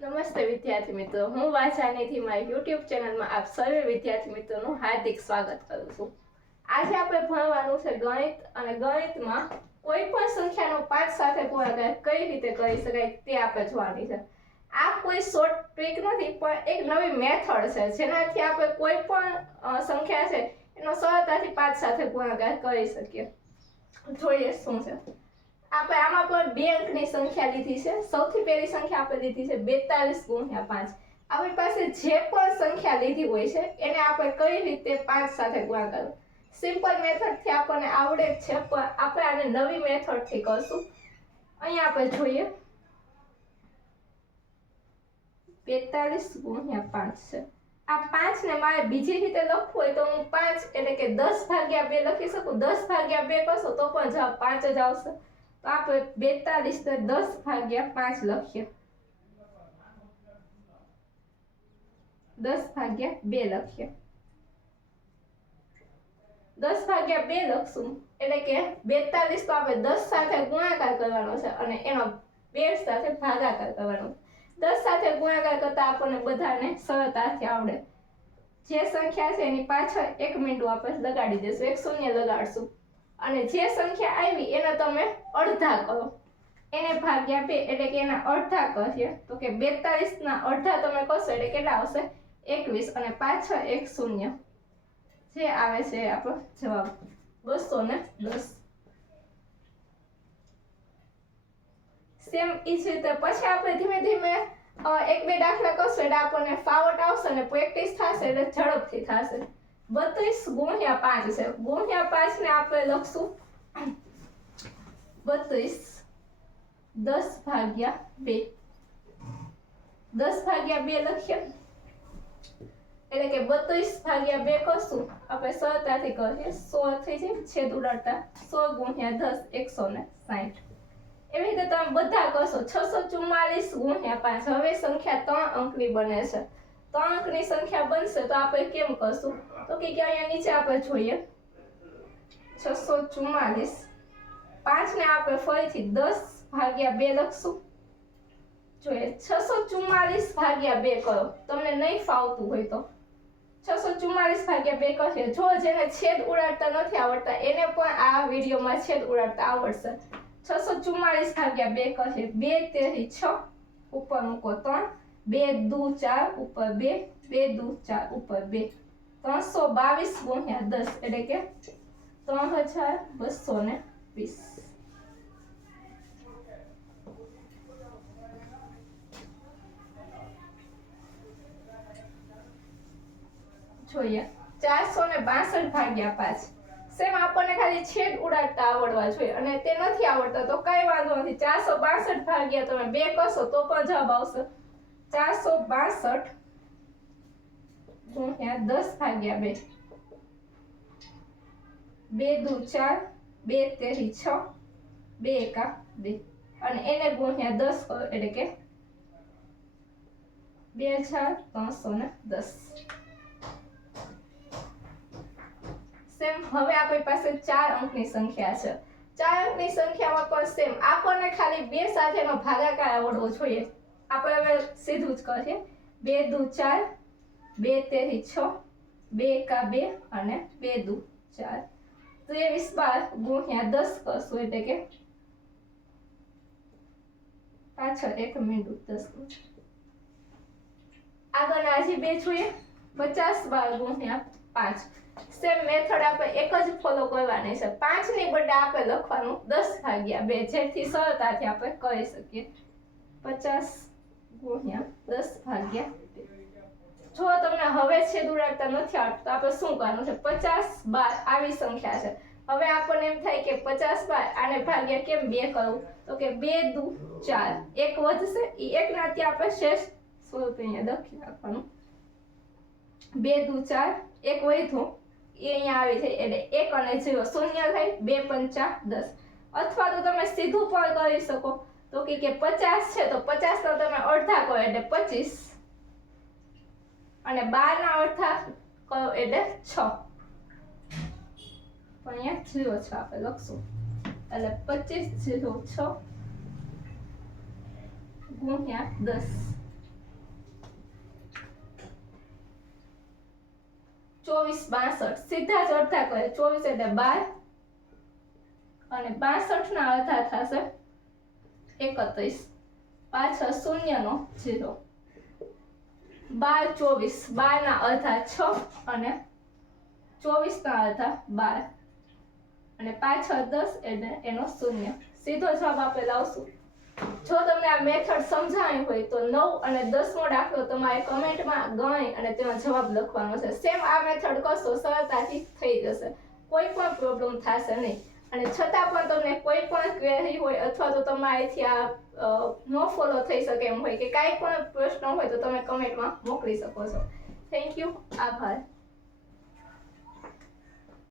નમસ્તે વિદ્યાર્થી મિત્રો, હું વાચાનીથી મારી યુટ્યુબ ચેનલમાં આપ સર્વે વિદ્યાર્થી મિત્રોનું હાર્દિક સ્વાગત કરું છું। આજે આપણે ભણવાનું છે ગણિત, અને ગણિતમાં કોઈ પણ સંખ્યાનો 5 સાથે ગુણાકાર કઈ રીતે કરી શકાય તે આપણે જોવાની છે। આ કોઈ શોર્ટ ટ્રીક નથી, પણ એક નવી મેથડ છે જેનાથી આપણે કોઈ પણ સંખ્યા છે એનો સરળતાથી 5 સાથે ગુણાકાર કરી શકીએ। જોઈએ શું છે। આપણે આમાં પણ બે અંકની સંખ્યા લીધી છે। સૌથી પહેલી સંખ્યા આપણે લીધી છે 42 ગુણ્યા 5। આપણી પાસે જે પણ સંખ્યા લીધી હોય છે એને આપણે કઈ રીતે 5 સાથે ગુણાકાર કરવો, સિમ્પલ મેથડ થી આપણને આવડે જ છે, પણ આપણે આને નવી મેથડ થી કરશું। અહીંયા આપણે જોઈએ 42 ગુણ્યા 5 છે। આ 5 ને મારે બીજી રીતે લખવું હોય તો હું 5 એટલે કે 10 ભાગ્યા 2 લખી શકું। 10 ભાગ્યા 2 કરશો તો પણ જવાબ 5 જ આવશે। તો આપણે 42 ને 10 ભાગ્યા 5 લખીએ। 10 ભાગ્યા 2 લખીએ। 10 ભાગ્યા 2 લખશું એટલે કે 42 તો આપણે 10 સાથે ગુણાકાર કરવાનો છે અને એનો 2 સાથે ભાગાકાર કરવાનો છે। 10 સાથે ગુણાકાર કરતા આપણને બધાને સરળતાથી આવડે। જે સંખ્યા છે એની પાછળ એક મીંડું આપણે લગાડી દઈશું, એક શૂન્ય લગાડશું, અને જે સંખ્યા આવી એને તમે અડધા કરો, એને ભાગ્યા 2 એટલે કે એના અડધા કરીએ તો કે 42 ના અડધા તમે કરશો એટલે કેટલા આવશે 21, અને પાછળ એક શૂન્ય, જે આવે છે આપણો જવાબ 210। સેમ ઈ જ રીતે પછી આપણે ધીમે ધીમે એક બે દાખલા કરશું એટલે આપણને ફાવટ આવશે અને પ્રેક્ટિસ થશે એટલે ઝડપથી થશે। 32 ગુણ્યા 5 છે। ગુણ્યા 5 ને આપણે લખશું 32 10 ભાગ્યા 2। 10 ભાગ્યા 2 લખીએ એટલે કે 32 ભાગ્યા 2 કરશું આપણે સરળતાથી કરીએ 100 થઈ જાય, છેદ ઉડાડતા 100 ગુણ્યા 10 160। એવી રીતે તમે બધા કરશો। 644 ગુણ્યા 5। હવે સંખ્યા 3 અંકની બને છે। 3 અંકની સંખ્યા બનશે તો આપણે કેમ કરશું તો કે અહીંયા નીચે આપણે જોઈએ 644, 5 ને આપણે ફરીથી 10 ભાગ્યા 2 લખશું। જોઈએ 644 ભાગ્યા 2 કરો, તમને નહીં ફાવતું હોય તો 644 ભાગ્યા 2 કરીએ। જો જેને છેદ ઉડાડતા નથી આવડતા એને પણ આ વિડીયોમાં છેદ ઉડાડતા આવડશે। 644 ભાગ્યા 2 કરીએ, 2 તેરી 6 ઉપર મૂકો 3, 2 દુ 4 ઉપર 2, 2 દુ 4 ઉપર 2, 322 ગુણ્યા 10 એટલે કે 3220। જોઈએ 462 ભાગ્યા 5। સેમ આપણને ખાલી છેદ ઉડાડતા આવડવા જોઈએ, અને તે નથી આવડતા તો કઈ વાંધો નથી। 462 ભાગ્યા તમે 2 કરશો તો પણ જવાબ આવશે 462 ગુણ્યા 10 ભાગ્યા 2, 2 દુ 4, 2 તેરી 6, 2 એકા 2, અને એને ગુણ્યા 10 કરો એટલે કે 2310। સેમ હવે આપણી પાસે 4 અંકની સંખ્યા છે। 4 અંકની સંખ્યામાં પણ સેમ આપણને ખાલી 2 સાથેનો ભાગાકાર આવડવો જોઈએ। આપણે હવે સીધું જ કરીએ 2 દુ 4, 2 તેરી 6, 2 એકા 2 અને 2 દુ 4, 2312 ગુણ્યા 10 કરશું એટલે કે પાછળ એક મીંડું 10। આગળના હજી બે જોઈએ 50 ગુણ્યા 5। સેમ મેથડ આપણે એક જ ફોલો કરવાની છે। 5 ની બદલે આપણે લખવાનું 10 ભાગ્યા 2, જેથી સરળતાથી આપણે કરી શકીએ 50 ગુણ્યા 10 ભાગ્યા 2। જો તમને હવે છેદ ઉડાડતા નથી આવડતું તો આપણે શું કરવાનું છે 50 12 આવી સંખ્યા છે। હવે આપણને એમ થાય કે 50 12 આને ભાગ્યા કેમ 2 કરવું તો કે 2 દુ 4, એક વધશે, એ એક નાથી આપણે શેષ સ્વરૂપે અહીંયા લખી નાખવાનું 2 દુ 4, એક વધ્યું એ અહીંયા આવી જાય એટલે 1 અને 0 શૂન્ય થાય, 2 પંચા 10। અથવા તો તમે સીધું પણ કરી શકો તો કે 50 છે તો 50 તો તમે અડધા કરો એટલે 25, અને 12 ના અડધા કરો એટલે 6, તો અહીંયા 0 છે આપણે લખશું એટલે 25 0 6 ગુણ્યા 10 24 62 સીધા જ અડધા કરે 24 એટલે 12 અને 62 ના અડધા થશે 31 પાછળ શૂન્યનો 0 12 24 12 ના અડધા 6 અને 24 ના અડધા 12 અને પાછળ 10 એટલે એનો શૂન્ય સીધો જવાબ આપણે લાવશું જો તમને આ મેથડ સમજાણી હોય તો 9 અને 10મો દાખલો તમારે કમેન્ટમાં ગણી અને તેનો જવાબ લખવાનો છે સેમ આ મેથડ કરશો સરળતાથી થઈ જશે કોઈ પણ પ્રોબ્લેમ થશે નહીં અને છતાં પણ તમને કોઈ પણ ક્વેરી હોય અથવા તો તમારાથી આ નો ફોલો થઈ શકે એમ હોય કે કાંઈ પણ પ્રશ્ન હોય તો તમે કમેન્ટમાં મોકલી શકો છો થેન્ક યુ આભાર